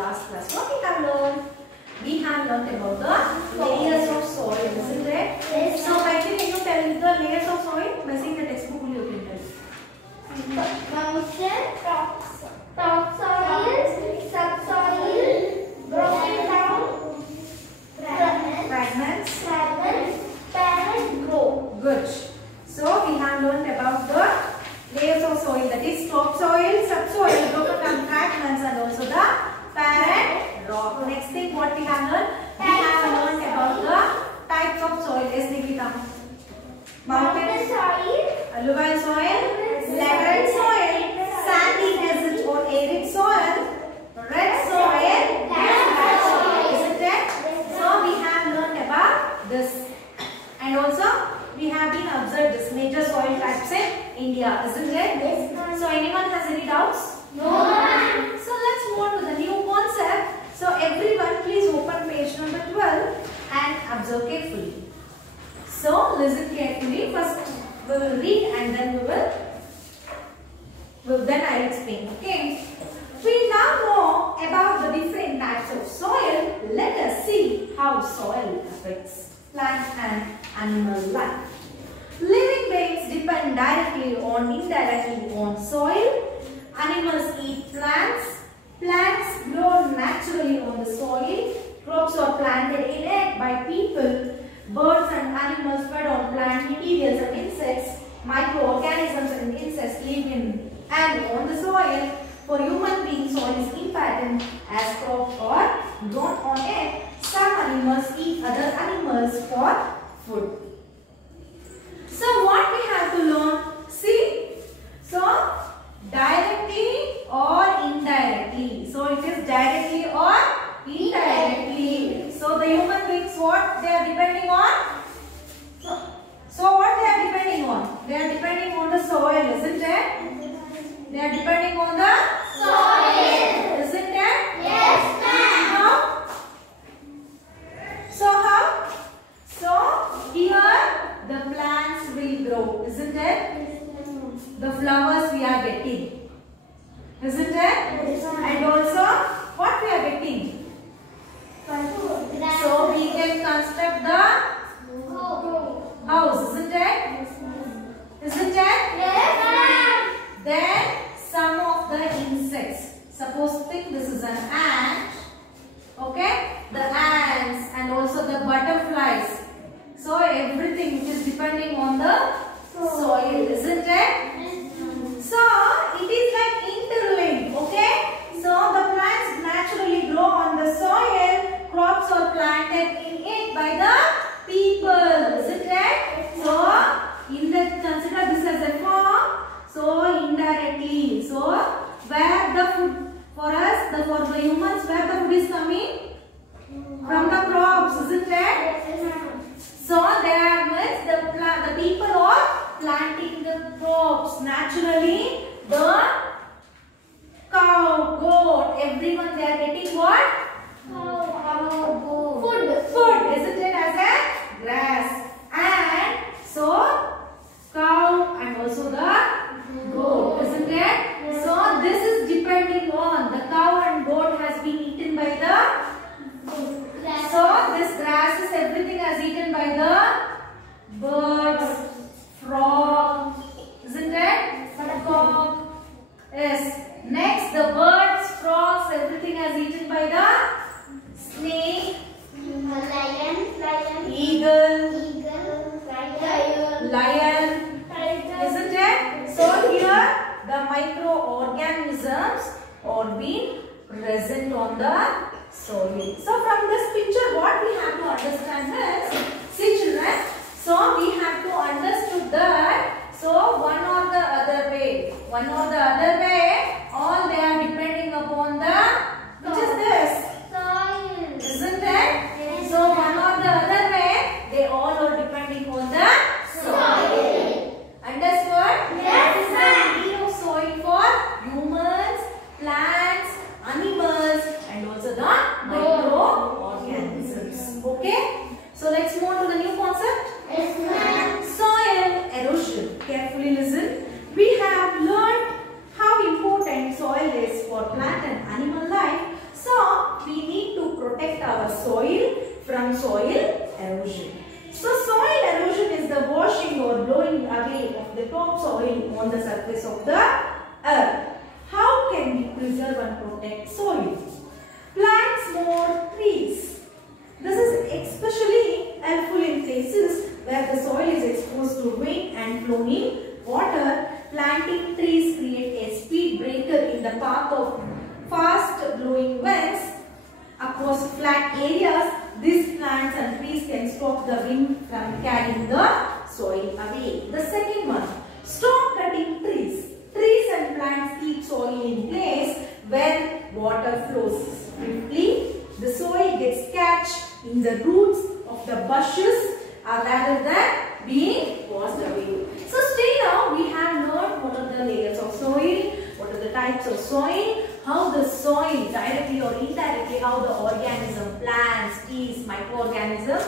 last class, what we have learned? We have learned about the layers of soil, isn't it? Yes. So, actually, can you tell the layers of soil? I think the textbook will open it. Mountain, topsoil, subsoil, broken down, fragments, parent, grow. Good. So, we have learned about the layers of soil, that is topsoil, subsoil, broken down fragments, and also the parent rock. Next thing, what we have learned? We have learned about the types of soil. Yes, Nikita. Mountain soil, alluvial soil, laterite soil, sandy desert or arid soil, red soil, black soil, isn't it? So we have learned about this, and also we have been observed this major soil types in India, isn't it? Yes. So anyone has any doubts? No. So let's move on to the new concept. So everyone please open page number 12 and observe carefully. So listen carefully. First we will read and then then I will explain. Okay. We now know about the different types of soil. Let us see how soil affects plant and animal life. Living beings depend directly or indirectly on soil. Animals eat plants. Plants grow naturally on the soil. Crops are planted in it by people. Birds and animals fed on plant materials and insects. Microorganisms and insects live in and on the soil. For human beings, soil is important as crops are grown on it. Some animals eat other animals for food. So what we have to learn? See? So directly or indirectly. So it is directly or indirectly. So the human beings, what they are depending on? So what they are depending on? They are depending on the soil, isn't it? They are depending on the soil, isn't it? Yes, ma'am. How? So how? So here the plants will grow, isn't it? The flowers we are getting, isn't it? And also what we are getting? So we can construct the house, isn't it? Isn't it? Yes, ma'am. Then some of the insects. Suppose think this is an ant. Okay? The ants and also the butterflies. So everything which is depending on the soil, isn't it? So it is like interlinked. Okay? So the plants naturally grow on the soil. Crops are planted in it by the people, isn't it? So consider this as a form. So indirectly. So where the food for us, for the humans, where the food is coming? From the crops, isn't it? So there means the people are planting the crops naturally. The cow, goat, everyone they are getting what? Food, isn't it, as a grass. And so cow and also the goat, isn't it? So this is depending on the cow and goat has been eaten by the. So this grass is everything has eaten by the birds, frog, isn't it? Cock. Yes. Next the birds, frogs, everything has eaten by the snake, eagle, lion, isn't it? So here the microorganisms are being present on the soil. So from this picture what we have to understand is, see children, so we have to understand that so one or the other way, all they are depending upon the, which is this? Soil. Isn't it? So one or the other way, they all are depending on the soil. Understood? Yes, That is the need of soil for humans, plants, animals, and also the microorganisms. Okay? So let's move on to the new concept. Yes, ma'am. Soil erosion. Carefully listen. We have learned how important soil is for plant and animal life. So on the surface of the earth. How can we preserve and protect soil? Plants more trees. This is especially helpful in places where the soil is exposed to wind and flowing water. Planting trees create a speed breaker in the path of fast blowing winds across flat areas. These plants and trees can stop the wind from carrying the soil away. The second one, stop cutting trees. Trees and plants keep soil in place when water flows swiftly. The soil gets catched in the roots of the bushes rather than being washed away. So till now we have learned what are the layers of soil, what are the types of soil, how the soil directly or indirectly, how the organism, plants, trees, microorganisms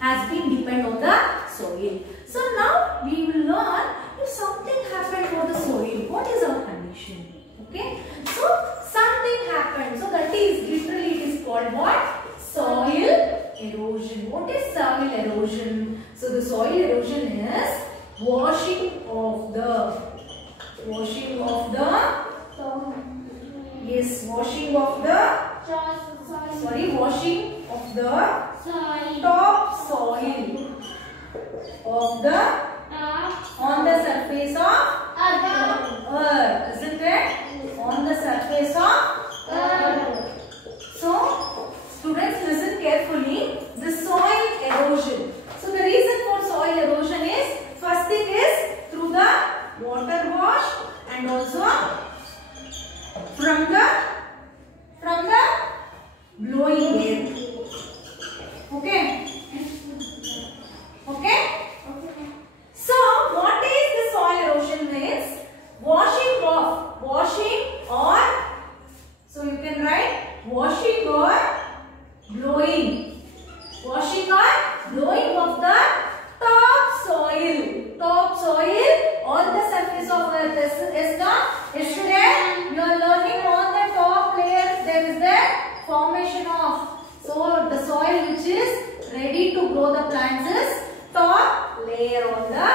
has been depend on the soil. So now we will learn if something happened for the soil, what is our condition? Okay, so something happened. So that is literally it is called what? Soil erosion. What is soil erosion? So the soil erosion is washing of the top soil of the on the surface of earth, isn't it? On the surface of earth. So students, listen carefully. The soil erosion. So the reason for soil erosion is, first thing is through the water wash and also from the blowing air. Okay. Okay. So what is the soil erosion means? Washing or so you can write washing or blowing. Washing or blowing of the top soil on the surface of earth. Is not yesterday you are learning on the top layer there is the formation of, so the soil which is ready to grow the plants is top layer on the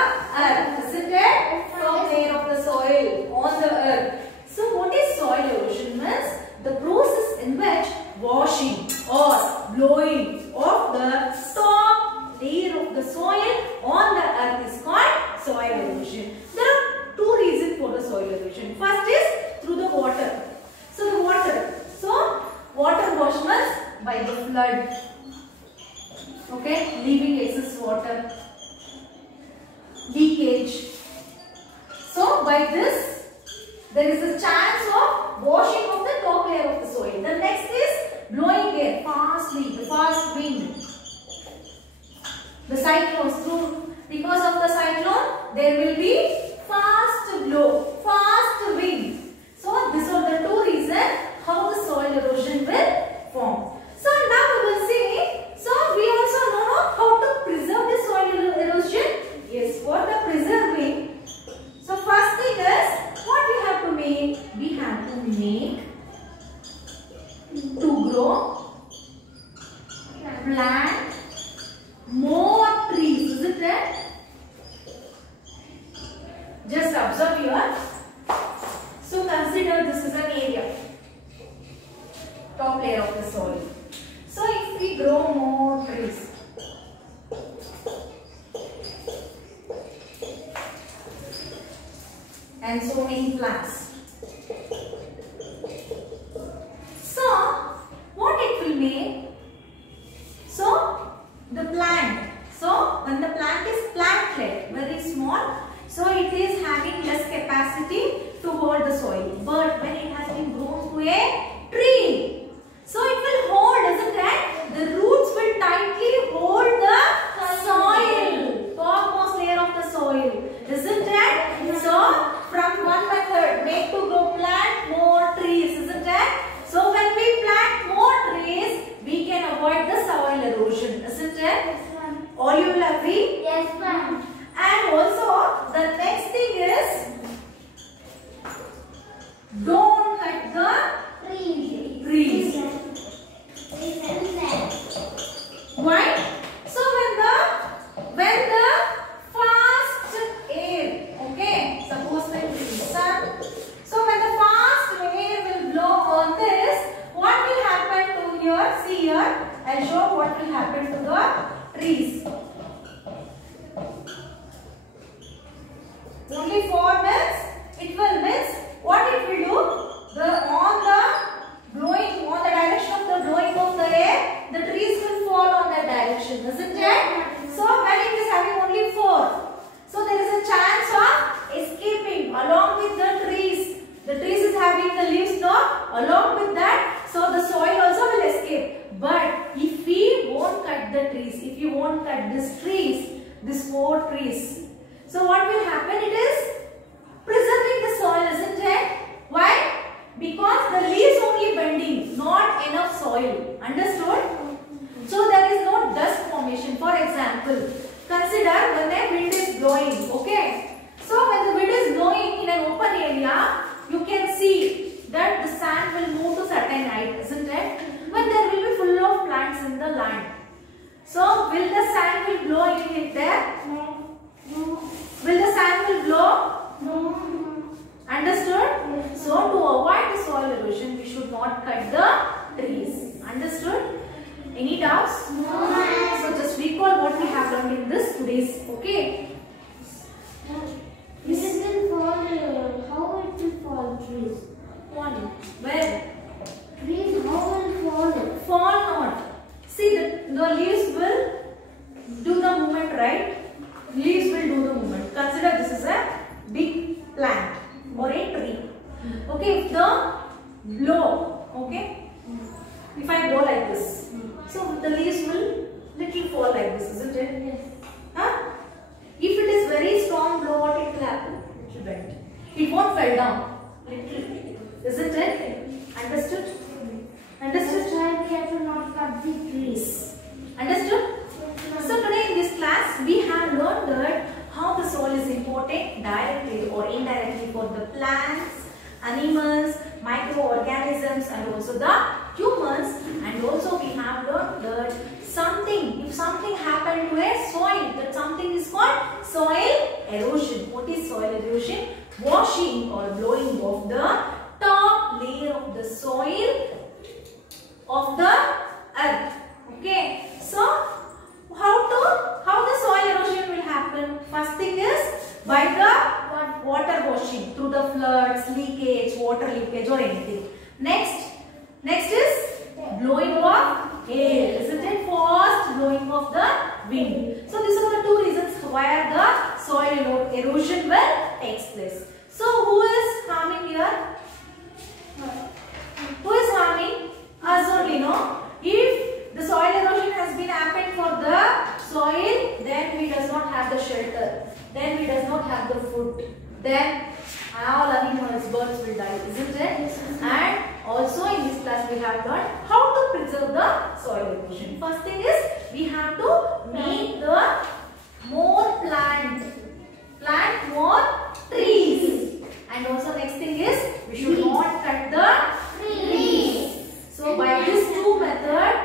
earth, isn't it? Top layer of the soil on the earth. So what is soil erosion means? The process in which washing or blowing of the top layer of the soil on the earth is called soil erosion. There are two reasons for the soil erosion. First is through the water. So the water. So water wash means by the flood. Okay, leaving excess water, leakage. So by this there is a chance of washing of the top layer of the soil. The next is blowing air fastly, the fast wind. The cyclones, through because of the cyclone there will be fast blow, fast wind. So these are the two reasons how the soil erosion will form. So now we will see. So we also know how to preserve the soil erosion. Yes, what the preserving. So first thing is what we have to make. We have to make to grow, plant more trees, isn't it? Just observe here. So consider this is an area, top layer of the soil. So if we grow more trees, and so many plants, so what it will make? So the plant, so when the plant is plantlet, very small, so it is having less capacity to hold the soil. But when it has been grown to a tree, so it will hold, isn't it? The roots will tightly hold the soil, topmost layer of the soil, isn't it? So from one method, I'll show what will happen to the trees. Only 4 means it will miss. What it will do? On the direction of the blowing of the air, the trees will fall on that direction, isn't it? So when it is having only 4, so there is a chance of escaping along with the trees. The trees is having the leaves now, along with that, so the soil also will escape. But if we won't cut the trees, if you won't cut these trees, these 4 trees, so what will happen? It is preserving the soil, isn't it? Why? Because the leaves only bending, not enough soil. Understood? So there is no dust formation. For example, consider when a wind is blowing. Okay. So when the wind is blowing in an open area, you can see that the sand will move to certain height, isn't it? But there will be full of plants in the land. So will the sand will blow in there? No. Will the sand will blow? No. Understood? Yes. So to avoid the soil erosion, we should not cut the trees. Understood? Any doubts? No. So just recall what we have learned in this today's. Okay? It will fall. How it will fall? Trees. Fall. Where? Trees. How will fall? Fall not. See the leaves will do the movement, right? Leaves will do the movement. Consider this is a big plant or a tree. Okay, if the blow, okay, if I blow like this, so the leaves will little fall like this, isn't it? Yes. Huh? If it is very strong blow, what it will happen? It will bend. It won't fall down. Little, isn't it? Understood? Understood? That's why we have to not cut the trees. Understood? So today in this class we have learned that how the soil is important directly or indirectly for the plants, animals, microorganisms and also the humans, and also we have learned that if something happened to a soil, that something is called soil erosion. What is soil erosion? Washing or blowing off the top layer of the soil of the earth. Okay, so how the soil erosion will happen? First thing is by the water washing through the floods, leakage, water leakage or anything. Next is blowing of air, isn't it? Fast blowing of the wind. So these are the 2 reasons why the soil erosion will takes place. So who is harming here? Who is harming? Us only, no? If the soil erosion has been happened for the soil, then we does not have the shelter, then we does not have the food, then all animals, birds will die, isn't it? And also in this class we have learned how to preserve the soil erosion. First thing is we have to make the more plant more trees, and also next thing is we should not cut the trees. So by these 2 methods,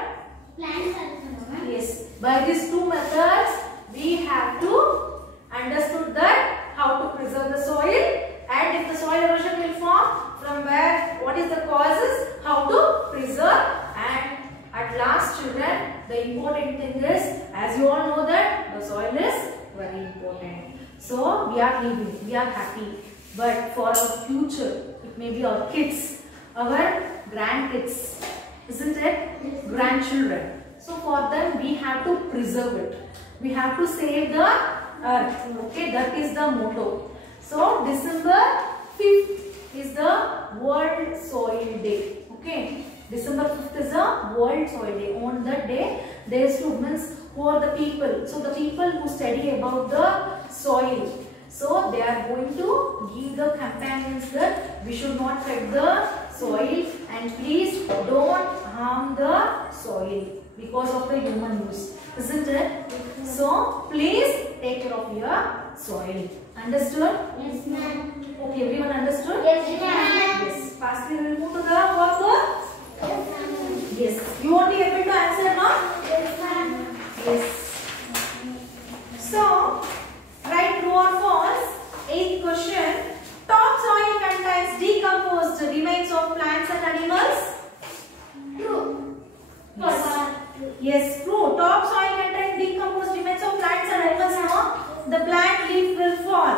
yes, by these 2 methods we have to understood that how to preserve the soil, and if the soil erosion will form, from where, what is the causes, how to preserve, and at last children, the important thing is, as you all know that the soil is very important. So we are living, we are happy, but for our future, it may be our kids, our grandkids, isn't it? Grandchildren. So for them we have to preserve it. We have to save the earth. Okay, that is the motto. So December 5th is the World Soil Day. Okay, December 5th is a World Soil Day. On that day, there is students who are the people. So the people who study about the soil. So they are going to give the companions that we should not cut the soil and please don't harm the soil because of the human use, isn't it? So please take care of your soil. Understood? Yes, ma'am. Okay, everyone understood? Yes, ma'am. Yes. Fastly we will move to the workbook. Yes, ma'am. Yes. You won't be able to answer now? Yes, ma'am. Yes. So, write true or false. 8th question. Topsoil contains decomposed remains of plants and animals. True. Yes. Yes, true. Topsoil contains decomposed remains of plants and animals. No? The plant leaf will fall.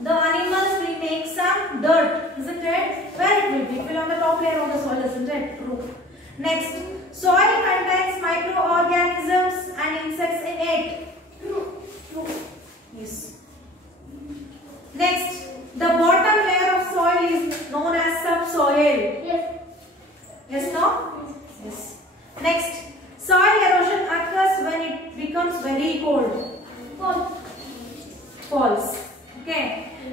The animals will make some dirt, isn't it? Where it will be? It will on the top layer of the soil, isn't it? True. Next, soil contains microorganisms and insects in it. True. True. Yes. Next, the bottom layer of soil is known as subsoil. Yes. Yes, no? Yes. Next, soil erosion occurs when it becomes very cold. False. False. Okay.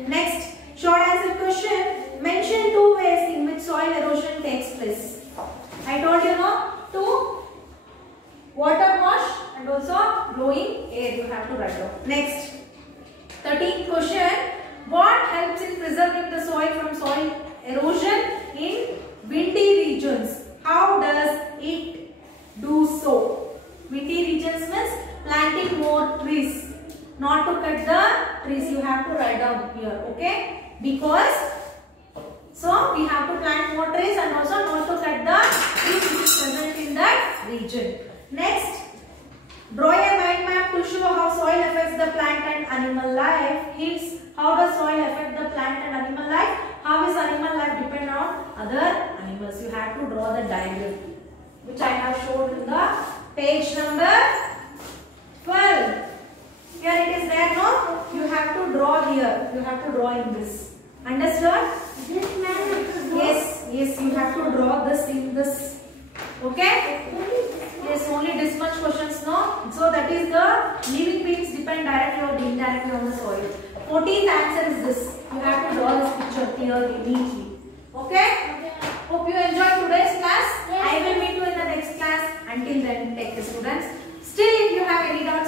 Next, short answer question. Mention 2 ways in which soil erosion takes place. I told you no, 2. Water wash and also blowing air. You have to write down. Next, 13th question. What helps in preserving the soil from soil erosion in windy regions? How does it do so? Windy regions means planting more trees. Not to cut the trees, you have to write down here, okay? Because, so we have to plant more trees and also not to cut the trees which is present in that region. Next, draw a mind map to show how soil affects the plant and animal life. Hints, how does soil affect the plant and animal life? How is animal life depend on other animals? You have to draw the diagram, which I have showed in the page number 12. Here it is there, no? You have to draw here. You have to draw in this. Understood? This man has to draw. Yes, yes, you have to draw this in this. Okay? Yes, only this much questions, no? So that is the living beings depend directly or indirectly on the soil. 14th answer is this. You have to draw this picture clearly, neatly. Okay? Hope you enjoyed today's class. Yes. I will meet you in the next class. Until then, take care, students. Still, if you have any doubts,